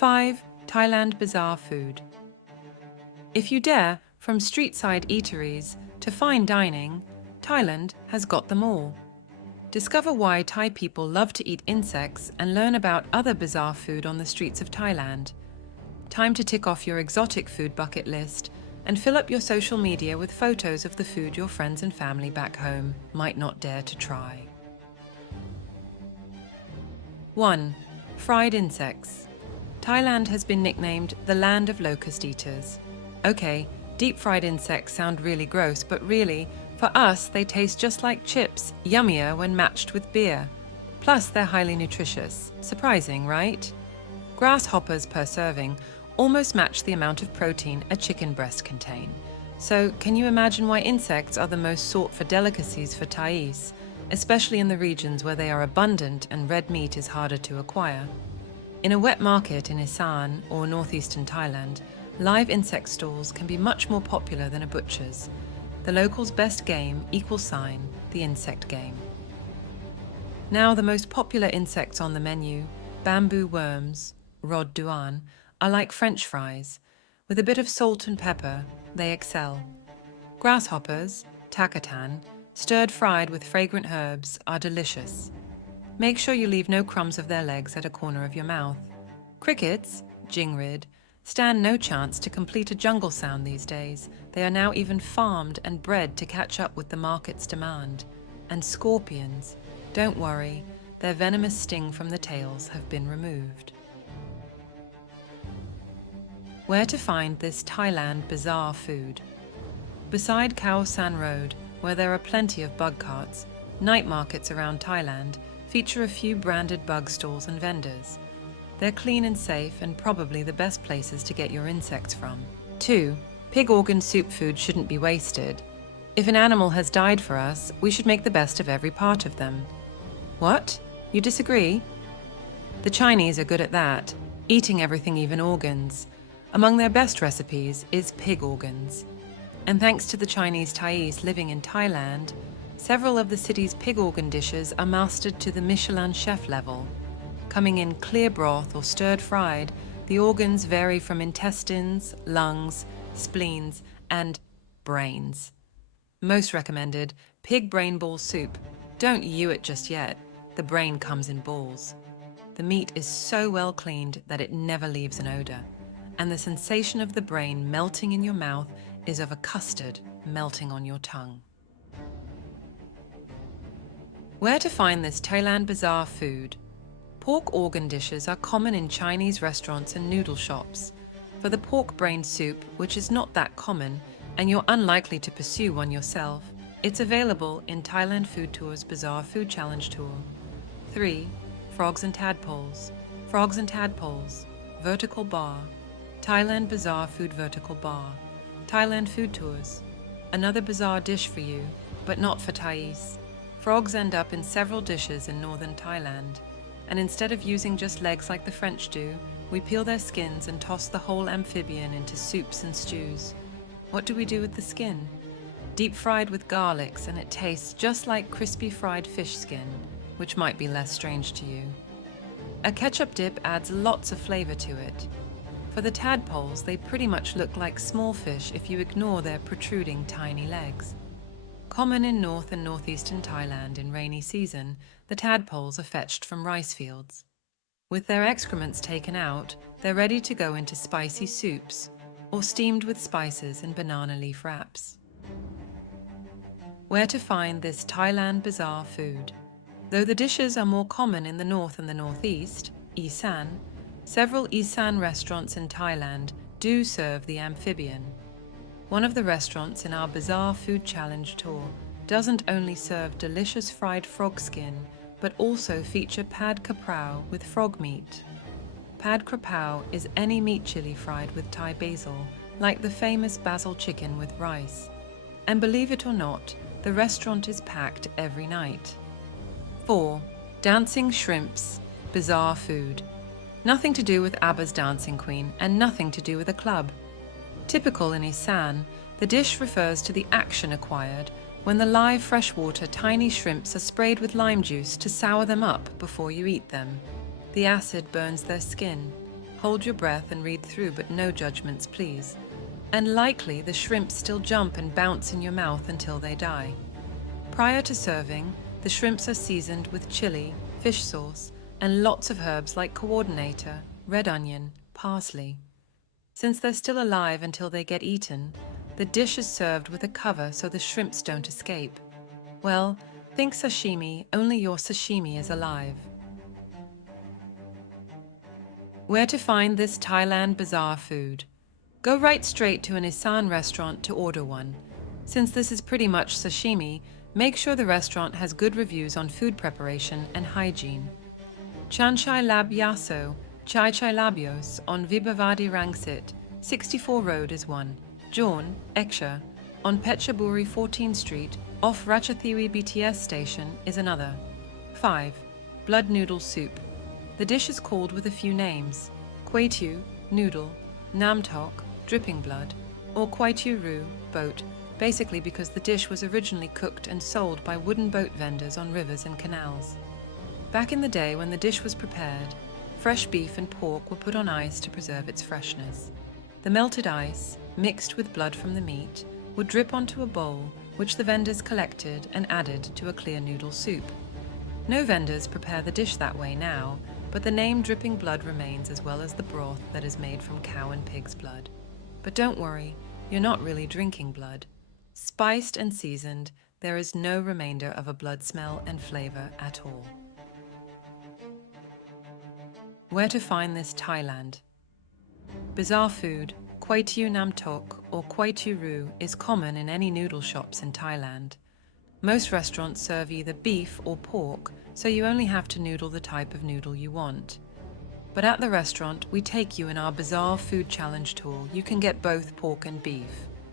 5. Thailand bizarre food. If you dare, from street-side eateries to fine dining, Thailand has got them all. Discover why Thai people love to eat insects and learn about other bizarre food on the streets of Thailand. Time to tick off your exotic food bucket list and fill up your social media with photos of the food your friends and family back home might not dare to try. 1. Fried insects. Thailand has been nicknamed the land of locust eaters. Okay, deep-fried insects sound really gross, but really, for us, they taste just like chips, yummier when matched with beer. Plus, they're highly nutritious. Surprising, right? Grasshoppers per serving almost match the amount of protein a chicken breast contain. So, can you imagine why insects are the most sought-for delicacies for Thais, especially in the regions where they are abundant and red meat is harder to acquire? In a wet market in Isan or northeastern Thailand, live insect stalls can be much more popular than a butcher's. The locals' best game equals sign the insect game. Now, the most popular insects on the menu, bamboo worms, rod douane, are like French fries. With a bit of salt and pepper, they excel. Grasshoppers, takatan, stirred fried with fragrant herbs, are delicious. Make sure you leave no crumbs of their legs at a corner of your mouth. Crickets, jingrid, stand no chance to complete a jungle sound these days. They are now even farmed and bred to catch up with the market's demand. And scorpions, don't worry, their venomous sting from the tails have been removed. Where to find this Thailand bizarre food? Beside Khao San Road, where there are plenty of bug carts, night markets around Thailand feature a few branded bug stalls and vendors. They're clean and safe and probably the best places to get your insects from. 2. Pig organ soup food shouldn't be wasted. If an animal has died for us, we should make the best of every part of them. What? You disagree? The Chinese are good at that, eating everything, even organs. Among their best recipes is pig organs. And thanks to the Chinese Thais living in Thailand, several of the city's pig organ dishes are mastered to the Michelin chef level. Coming in clear broth or stirred fried, the organs vary from intestines, lungs, spleens, and brains. Most recommended, pig brain ball soup. Don't ewe it just yet. The brain comes in balls. The meat is so well cleaned that it never leaves an odor. And the sensation of the brain melting in your mouth is of a custard melting on your tongue. Where to find this Thailand bizarre food? Pork organ dishes are common in Chinese restaurants and noodle shops. For the pork brain soup, which is not that common, and you're unlikely to pursue one yourself, it's available in Thailand Food Tour's Bizarre Food Challenge Tour. 3. Frogs and tadpoles. Frogs and tadpoles. Vertical bar. Thailand Bizarre Food Vertical Bar. Thailand Food Tours. Another bizarre dish for you, but not for Thais. Frogs end up in several dishes in northern Thailand, and instead of using just legs like the French do, we peel their skins and toss the whole amphibian into soups and stews. What do we do with the skin? Deep fried with garlics, and it tastes just like crispy fried fish skin, which might be less strange to you. A ketchup dip adds lots of flavor to it. For the tadpoles, they pretty much look like small fish if you ignore their protruding tiny legs. Common in north and northeastern Thailand in rainy season, the tadpoles are fetched from rice fields. With their excrements taken out, they're ready to go into spicy soups or steamed with spices in banana leaf wraps. Where to find this Thailand bizarre food? Though the dishes are more common in the north and the northeast, Isan, several Isan restaurants in Thailand do serve the amphibian. One of the restaurants in our Bizarre Food Challenge tour doesn't only serve delicious fried frog skin, but also feature pad kaprao with frog meat. Pad kaprao is any meat chili fried with Thai basil, like the famous basil chicken with rice. And believe it or not, the restaurant is packed every night. 4. Dancing shrimps. Bizarre food. Nothing to do with ABBA's Dancing Queen, and nothing to do with a club. Typical in Isan, the dish refers to the action acquired when the live freshwater tiny shrimps are sprayed with lime juice to sour them up before you eat them. The acid burns their skin. Hold your breath and read through, but no judgments, please. And likely the shrimps still jump and bounce in your mouth until they die. Prior to serving, the shrimps are seasoned with chili, fish sauce, and lots of herbs like coordinator, red onion, parsley. Since they're still alive until they get eaten, the dish is served with a cover so the shrimps don't escape. Well, think sashimi, only your sashimi is alive. Where to find this Thailand bizarre food? Go right straight to an Isan restaurant to order one. Since this is pretty much sashimi, make sure the restaurant has good reviews on food preparation and hygiene. Chanchai Lab Yaso, Chai Chai Labios on Vibhavadi Rangsit, 64 Road is one. Jaun, Eksha, on Phetchaburi 14th Street, off Ratchathiri BTS station is another. 5. Blood Noodle Soup. The dish is called with a few names: Kway Teow, noodle; Nam Tok, dripping blood; or Kway Teow Roo, boat, basically because the dish was originally cooked and sold by wooden boat vendors on rivers and canals. Back in the day when the dish was prepared, fresh beef and pork were put on ice to preserve its freshness. The melted ice, mixed with blood from the meat, would drip onto a bowl, which the vendors collected and added to a clear noodle soup. No vendors prepare the dish that way now, but the name dripping blood remains, as well as the broth that is made from cow and pig's blood. But don't worry, you're not really drinking blood. Spiced and seasoned, there is no remainder of a blood smell and flavor at all. Where to find this Thailand? Bizarre food, Kway Teow Nam Tok or Kway Teow Roo, is common in any noodle shops in Thailand. Most restaurants serve either beef or pork, so you only have to noodle the type of noodle you want. But at the restaurant, we take you in our bizarre food challenge tour. You can get both pork and beef.